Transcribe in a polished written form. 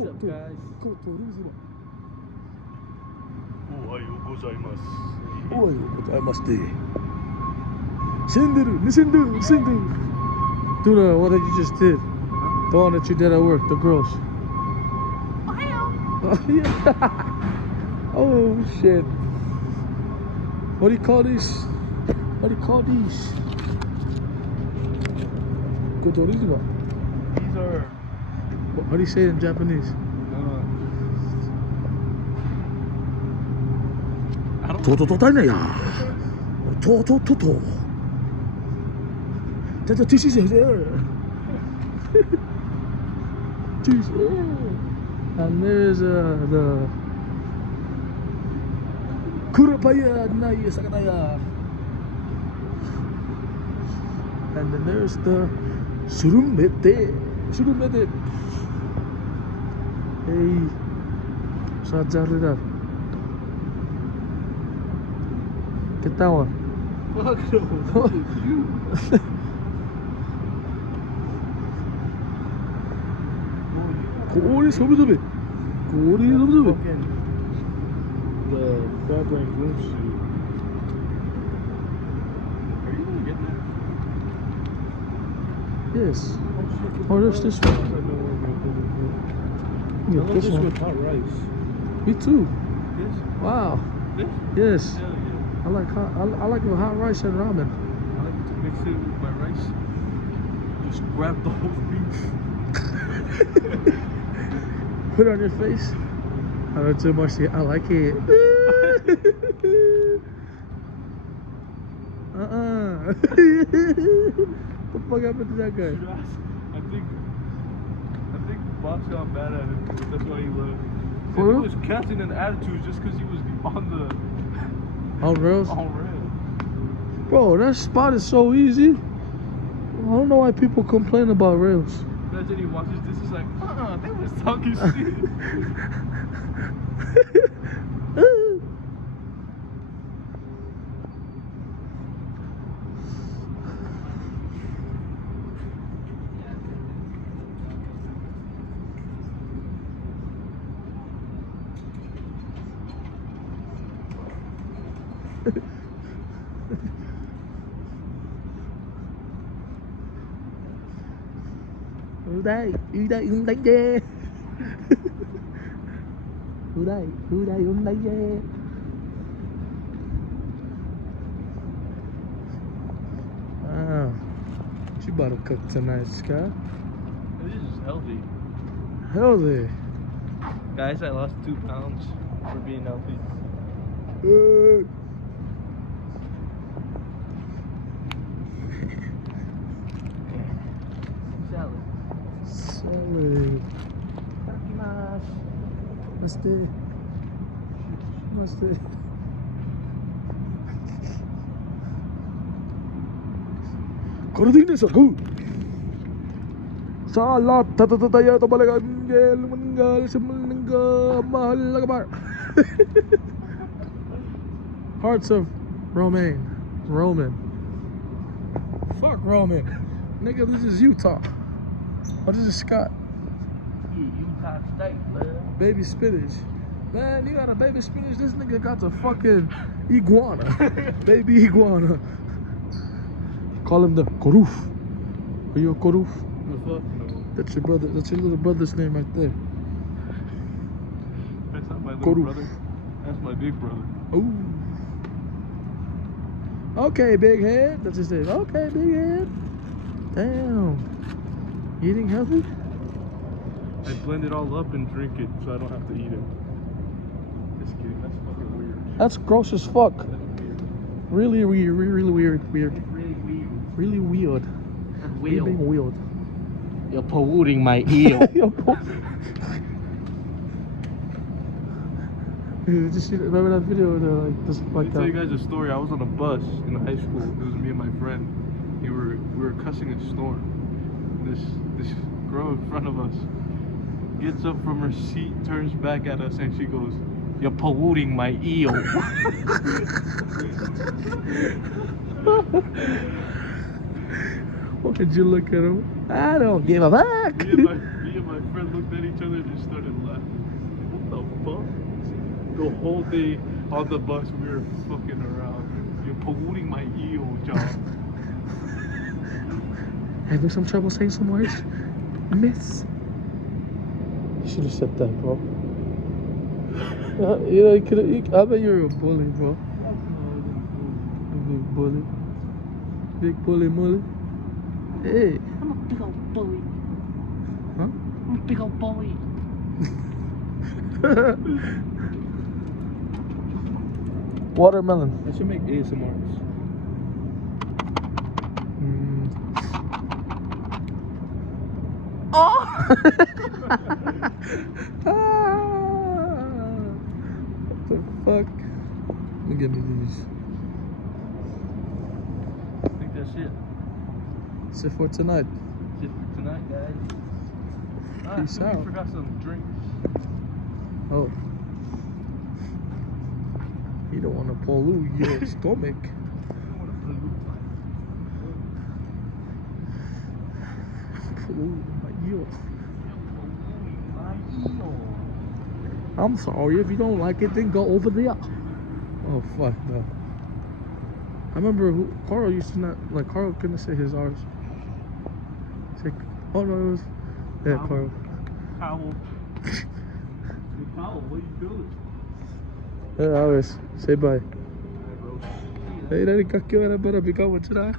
What's up, guys? Ohayo gozaimasu. Do the what that you just did. The one that you did at work, the girls. Oh shit. What do you call these? What do you call these? These are. How do you say it in Japanese? I don't. And there's the Kurapaya Naya Sakataya. And then there's the Surumete. Hey, Sajarida. Get that one. Fuck no. You. Corey, The fabric swimsuit. Are you gonna get that? Yes. Oh, there's this one. I love this with hot rice. Me too. Yes? Wow. This? Yes. Hell yeah. I like hot rice and ramen. I like to mix it with my rice. Just grab the whole thing. Put it on your face. I don't too much. I like it. What the fuck happened to that guy? I think Box got mad at him. That's why he left. For He real? was catching an attitude just because he was On rails? on rail. Bro, that spot is so easy. I don't know why people complain about rails. Imagine he watches this, he's like, they was talking shit. Who đây uống đánh dê. Who đây uống đánh dê. Wow, what you about to cook tonight, Scott? This is healthy. Healthy. Guys, I lost 2 pounds for being healthy. Salad. Salad. Namaste. Karadine sagu. Salat tatataya tabalagan gel meninggal semeninggal mahal kabar. Hearts of Roman. Fuck Roman. Nigga, this is Utah. Oh, this is Scott. Utah State, man. Baby spinach. Man, you got a baby spinach? This nigga got the fucking iguana. Baby iguana. Call him the Koruf. Are you a Koruf? The fuck no. That's your brother. That's your little brother's name right there. That's not my little Koruf. brother. That's my big brother. Ooh. Okay, big head. That's his name. Okay, big head. Damn. Eating healthy? I blend it all up and drink it so I don't have to eat it. Just kidding. That's fucking weird. That's gross as fuck. That's weird. Really weird. Really weird. Really weird. You're being weird. You're polluting my ear. Did you see? Remember that video? Like this, Let like me tell you guys a story. I was on a bus in high school. It was me and my friend. We were cussing a storm. This girl in front of us gets up from her seat, turns back at us, and she goes, "You're polluting my eel." Why did you look at him? I don't give a fuck. Me and my friend looked looked at each other and just started laughing. What the fuck? The whole day on the bus, we were fucking around. You're polluting my ego, job. Having some trouble saying some words? Miss. You should have said that, bro. You know, you could have. I bet you're a bully, bro. A big bully. Big bully mully. Hey. I'm a big old bully. Huh? I'm a big old bully. Watermelon. I should make ASMRs. Oh! What the fuck? Let me get me these. I think that's it. That's it for tonight. That's it for tonight, guys. Peace out. We forgot some drinks. Oh. You don't want to pollute your stomach. I don't want to pollute My eel. my eel. I'm sorry, if you don't like it, then go over there. Oh, fuck no. I remember Carl used to not, like, Carl couldn't say his R's. He's like, oh no, it was, yeah, Carl. Powell. Hey, Powell, what are you doing? Yeah, always say bye. Alright, bro. Hey, daddy, ¿qué hora para picar, muchacha?